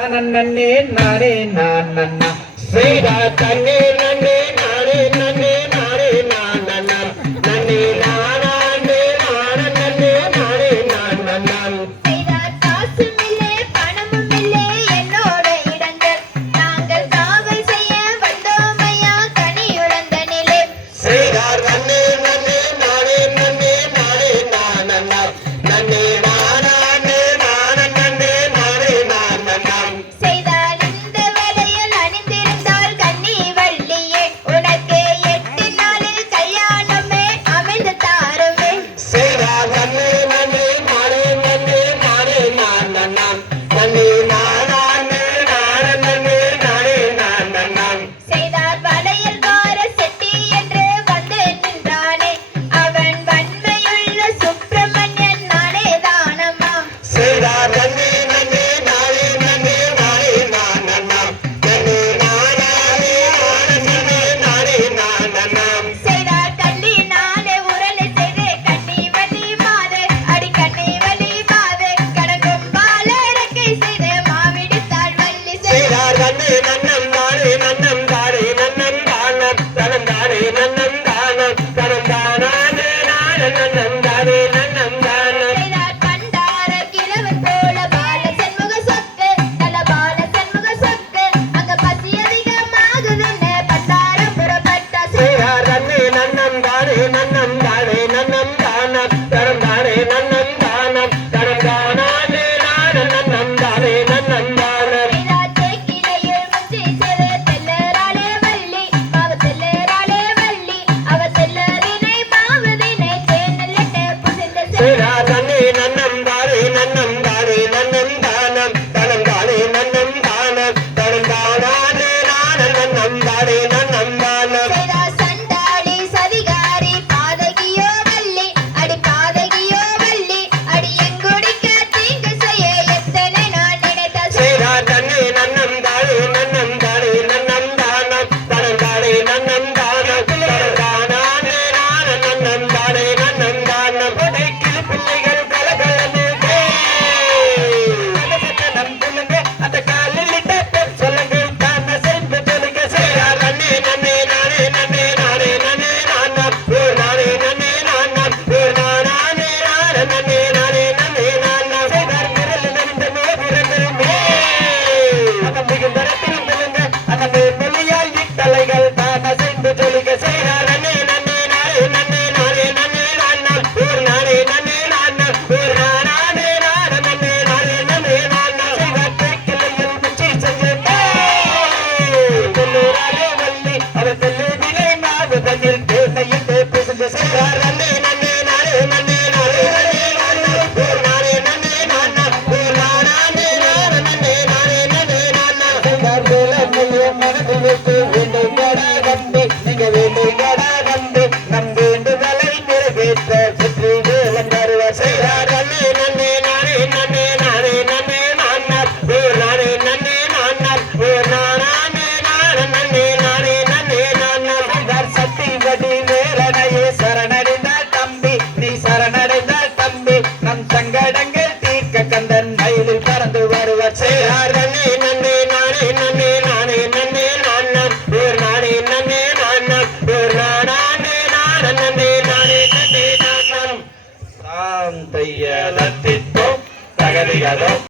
நன்னே நானே நான் நன்னா செய்தா தன்னே நன்னே நானே நன்னே நானே நான் நன்னா நன்னே நானே நான நன்னே நானே நான் நன்னான் செய்தா காசும் இல்லை பணமும் இல்லை என்னோட இடங்கள் நாங்கள் காவல் செய்ய வந்தோமையா கனியுழந்த நிலை செய்தார் நன்னே நன்னே நானே நன்னே நானே நான் நன்னா நன்னே நானே நான நன்னே நானே நான் நன்னான் செய்தால் இந்த வேலையில் அணிந்திருந்தால் கன்னி வள்ளியே உனக்கு 8 நாளில் கல்யாணமே அமைந்து தாருமே செய்தார் நன்னே நன்னே நானே நன்னே நானே நான் நன்னான் நன்னே நானே நான நன்னே நானே நான் நன்னான் செய்தார் வளையல் கார செட்டி என்று வந்து நின்றானே அவன் வன்மையுள்ள சுப்பிரமணியன் நானே தானம்மா செய்தார் நன்னே நன்னே நானே நன்னே நானே நான் நன்னான் நன்னே நானே நான நன்னே நானே நான் நன்னான் செய்தார் கள்ளி நானே உரலை செய்து கண்ணி வலி மாது அடி கண்ணி வலி மாது கடக்கும் பாலடக்கை செய்து மாவிடித்தாள் வள்ளி செய்தார் நன்னே நன்னம் தானே நன்னம் தானே நன்னம் தானம் தனம் தானே நன்னம் தானம் தனம் தானே நான நன்னம் தானே நன்னம் தானம் செய்தார் பண்டார கிழவன் போல பால சண்முக சொக்கு நல்ல பால சண்முக சொக்கு அங்க பசி அதிகமாகுதுன்னு பண்டாரம் புறப்பட்ட செய்தார் நன்னே நன்னம் தானே நன்னம் தானே நன்னம் தானம் தனம் தானே நன்னம் தானம் தனம் தானே நான நன்னம் தானே நன்னம் தானம் செய்தார் தேக்கிலையில் முச்சி சிறு தெல்லராளே வள்ளி மாவு தெல்லராளே வள்ளி அவ தெல்லரினை மாவுதினை தேனலிட்டு புசிந்து செய்தார் நன்னே நன்னம் தானே நன்னம் தானே நன்னம் தானம் தனம் தானே நன்னம் தானம் தனம் தானே நான நன்னம் தானே நன்னம் தானம் செய்தார் சண்டாளி சதிகாரி பாதகியோ வள்ளி அடி பாதகியோ வள்ளி அடி எங்குடிக்க தீங்கு செய்ய எத்தனை நான் நினைத்த செய்தார் நன்னே நன்னம் தானே நன்னம் தானே நன்னம் தானம் தனம் தானே நன்னம் தானம் தனம் தானே நான நன்னம் தானே நன்னம் தானம் உடைக்கில் பிள்ளைகள் கலகலன்னு நம் சொல்லுங்க அந்த காலில் இட்ட சொல்லுங்க தான செய்து சொல்லுங்க செய்தார் நன்னே நன்னே நானே நன்னே நானே நன்னே நானம் ஓர் நானே நன்னே நானம் ஓர் நானே நான நன்னே நானே நன்னே நானம் செய்தார் விரல் நெறிந்த நோபிரமே அந்த மிகுந்தரத்தில் சொல்லுங்க அந்த மேல்மொழியால் இத்தலைகள் தான செய்து சொல்லுங்க செய்தார் நன்னே நன்னே நானே நன்னே நானே நன்னே நானம் ஓர் நானே நன்னே நானம் ஓர் நானே நான நன்னே நானே நன்னே நானம் செய்தார் தேக்கிலையில் முச்சி செய்ய தெல்லூராலே வள்ளி அவர் தெல்லுதிலை மாவு தண்ணில் தேனையிட்டு பிசைந்து செய்தார் நன்னே நன்னே நானே நன்னே நானே நன்னே நானம் ஓர் நானே நன்னே நானம் ஓர் நானே நான நன்னே நானே நன்னே நானம் செய்தார் வேலையை மனதில் வைத்து வேண்டும் கடா கண்டு நீங்க வேண்டும் கடா கண்டு நம் வேண்டுதலை நிறைவேற்ற வெற்றி வேலம் தருவார் செய்தார் நன்னே நன்னே நானே நன்னே நானே நன்னே நானம் ஓர் நானே நன்னே நானம் ஓர் நானே நான நன்னே நானே நன்னே நானம் செய்தார் சக்தி வடி வேலனையே சரணடைந்தால் தம்பி நீ சரணடைந்தால் தம்பி நம் சங்கடங்கள் தீர்க்க கந்தன் மயிலில் பறந்து வருவார்